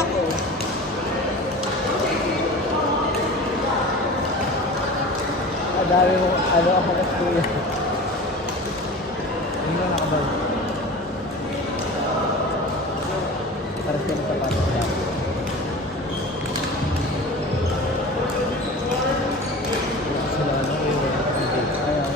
ako. Dami mo, ano ako na kuya. Hindi na nakabal. Paras ka ng sapatos lang. Sila ano, ayaw.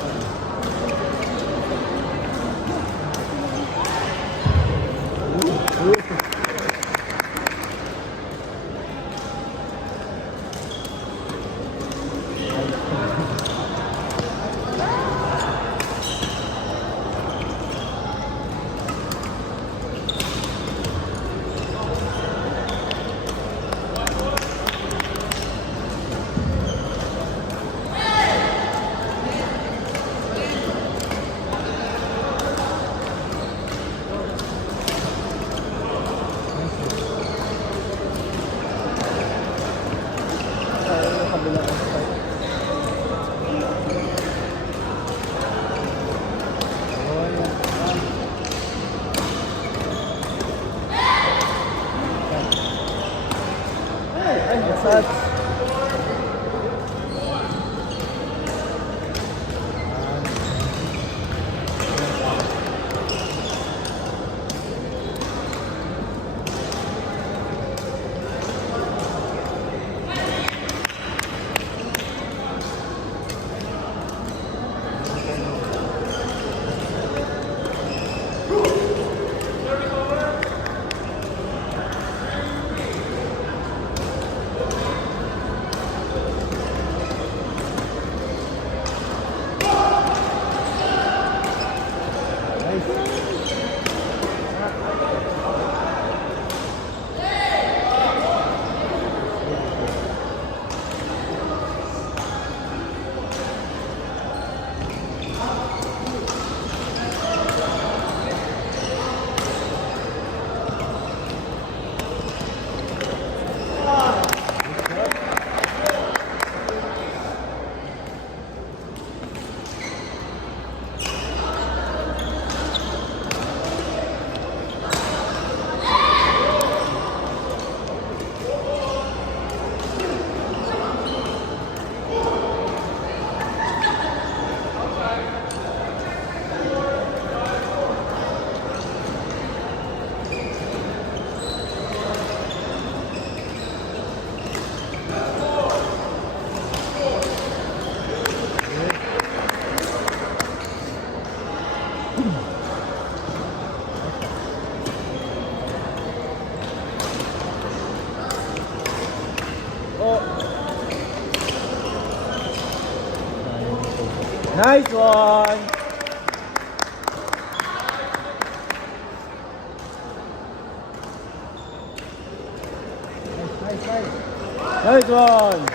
Ay, massage. Nice one! Nice one!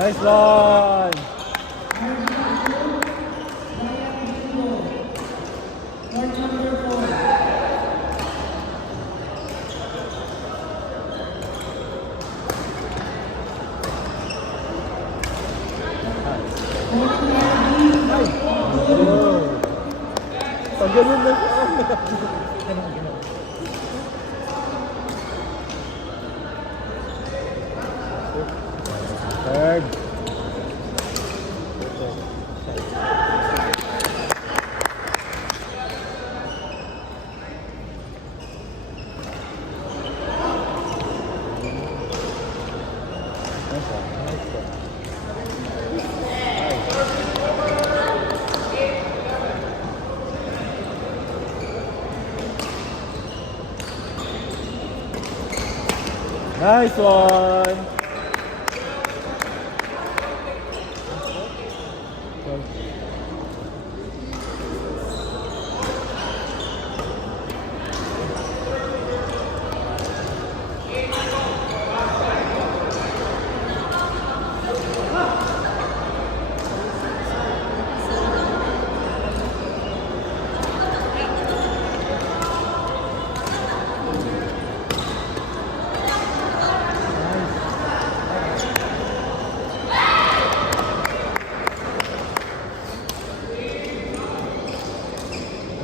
Nice one! Pag ganun na siya. Third. Nice one!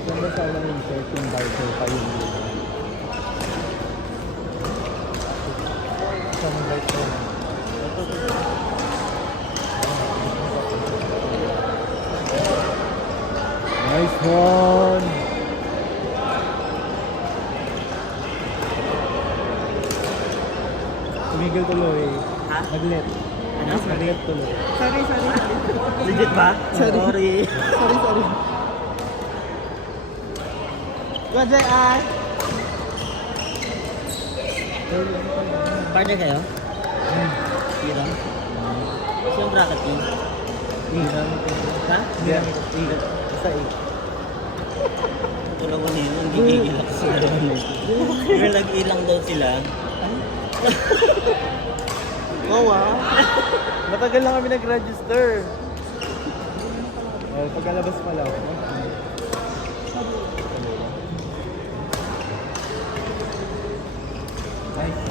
Ganda sana yung second biker pa yung isang biker. Nice one! Tumigil tuloy. Ha? Naglet. Ano? Naglet tuloy. Sorry. Legit ba? Sorry. Sorry. Go, J.I. Partner kayo? Hero? Siyang bracket niyo? Ha? Basta Tulog ko niyo, ang gigigil ako sa gano'n. Pero nag-ilang daw sila. Wow, ah. matagal lang kami nag-register. Pagkalabas pa lang. Nice.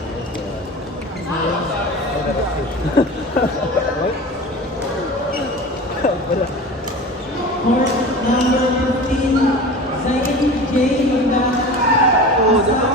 Wala. Oh, diba?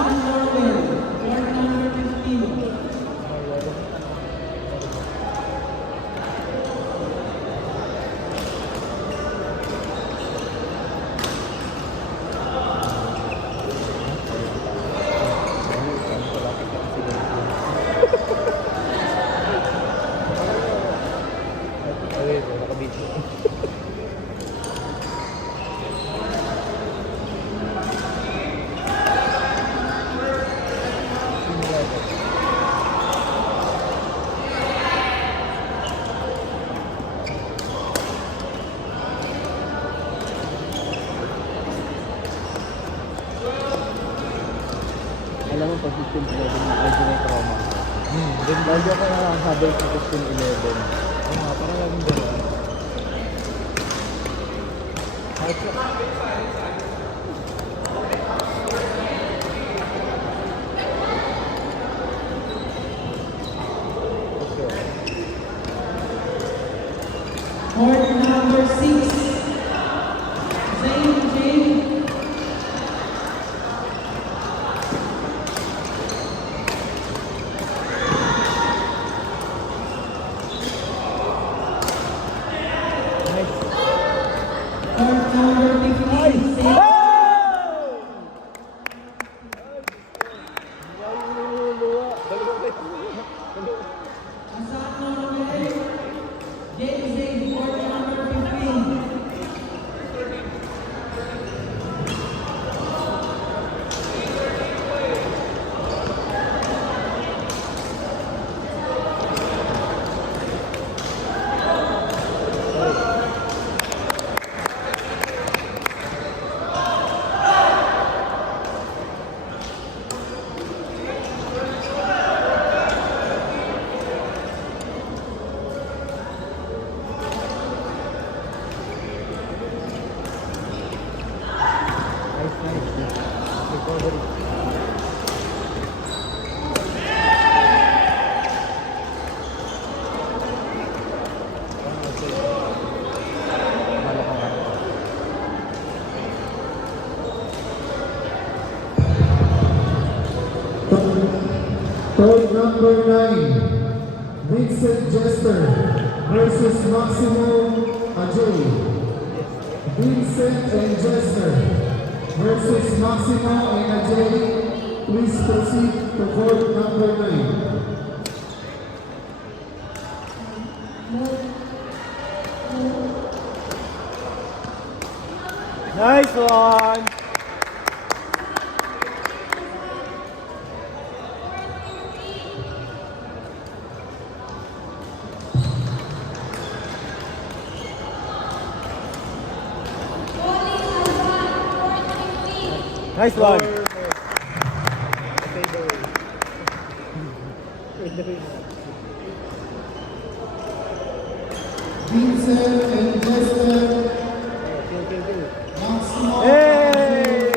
Wait, nakabidyo. Alam mo, pag 15-11, medyo may trauma. Then, lagi ako nakakabay sa 15-11. Oo nga, parang laging gano'n. Court number 6, Zayn Jane. Court number 15, Zayn. Asad number 8, James Zayn. Court number 15. Nice. Recovery. Court number 9, Vincent Jester versus Maximo Ajay. Vincent and Jester versus Maximo and Ajay. Please proceed to court number 9. Nice one! Nice one! Vincent and Jester Maximo Hey!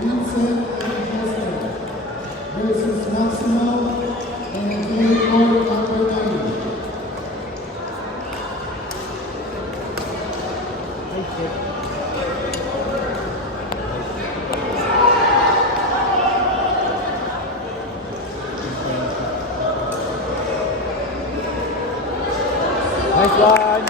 Vincent and Jester versus Maximo and clay court number 9. Nice one!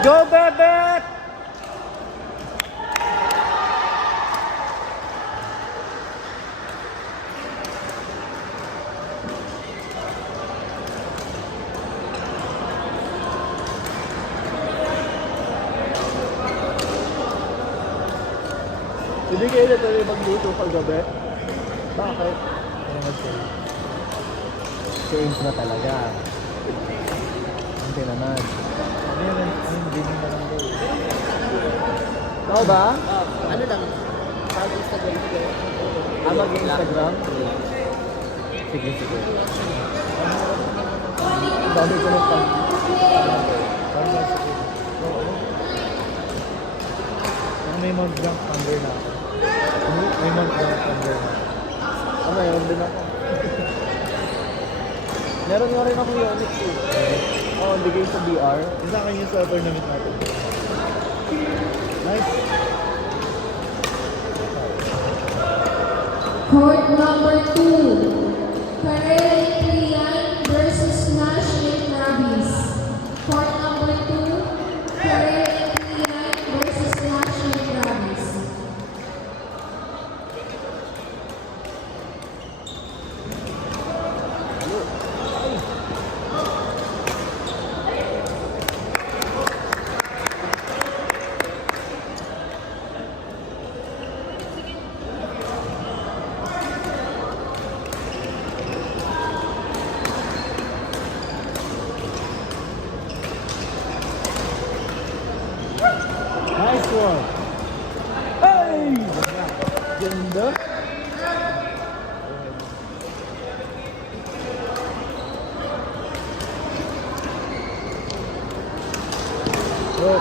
Go, Bebek! Hindi kayo na tuloy magluto paggabi. Bakit? Change na talaga. Hindi naman. Hindi naman lang daw. Ikaw ba? Ano lang, pag Instagram ko. Mag-Instagram? Sige, sige. Dami ko ng pang... May mag-jump thunder na ako. May mag-jump thunder na ako. Mayroon din ako. Meron nga rin ako Yonex eh. Oo, hindi kayo sa BR. Isa akin yung sa tournament natin. Nice. Court number 2, Karel Trian versus Nash and Travis. Court number 2, Karel Trian versus Nash and Travis. Nice one. Hey! Ganda. Go.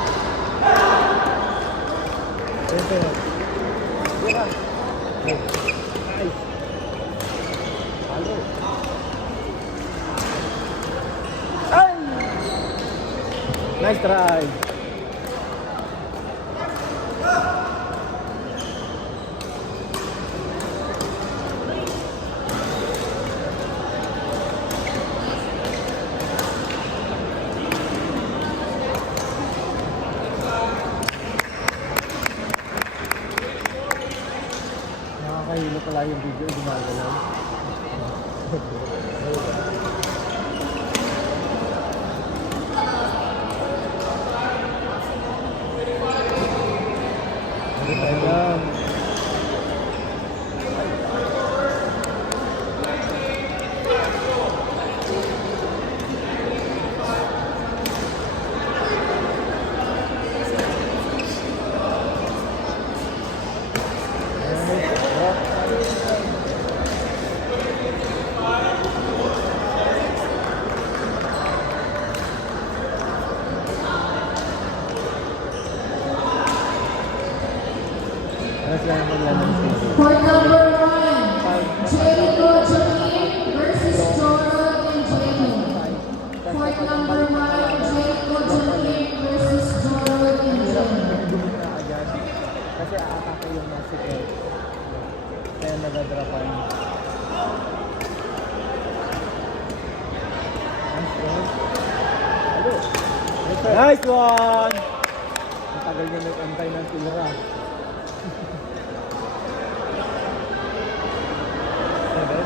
Ito. Diba? Nice. Halo. Ay! Nice try. Nakakahilo pala yung video, gumagalaw. Ayan. Nice one! Ang tagal niya nag-antay ng tira. Seven?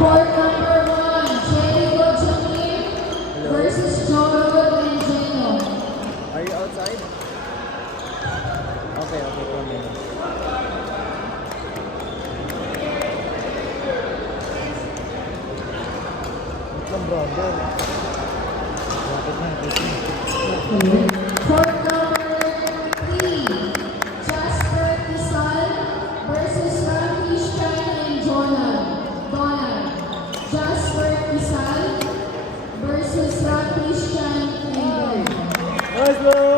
Court number 1, Jericho Jamir versus Joro Benjeno. Are you outside? Okay, come in. Wait lang, brother. Bakit na? Court number 3, Jasper Isal versus Rafish Chan and Donald. Jasper Isal versus Rafish Chan and Donald. Nice one!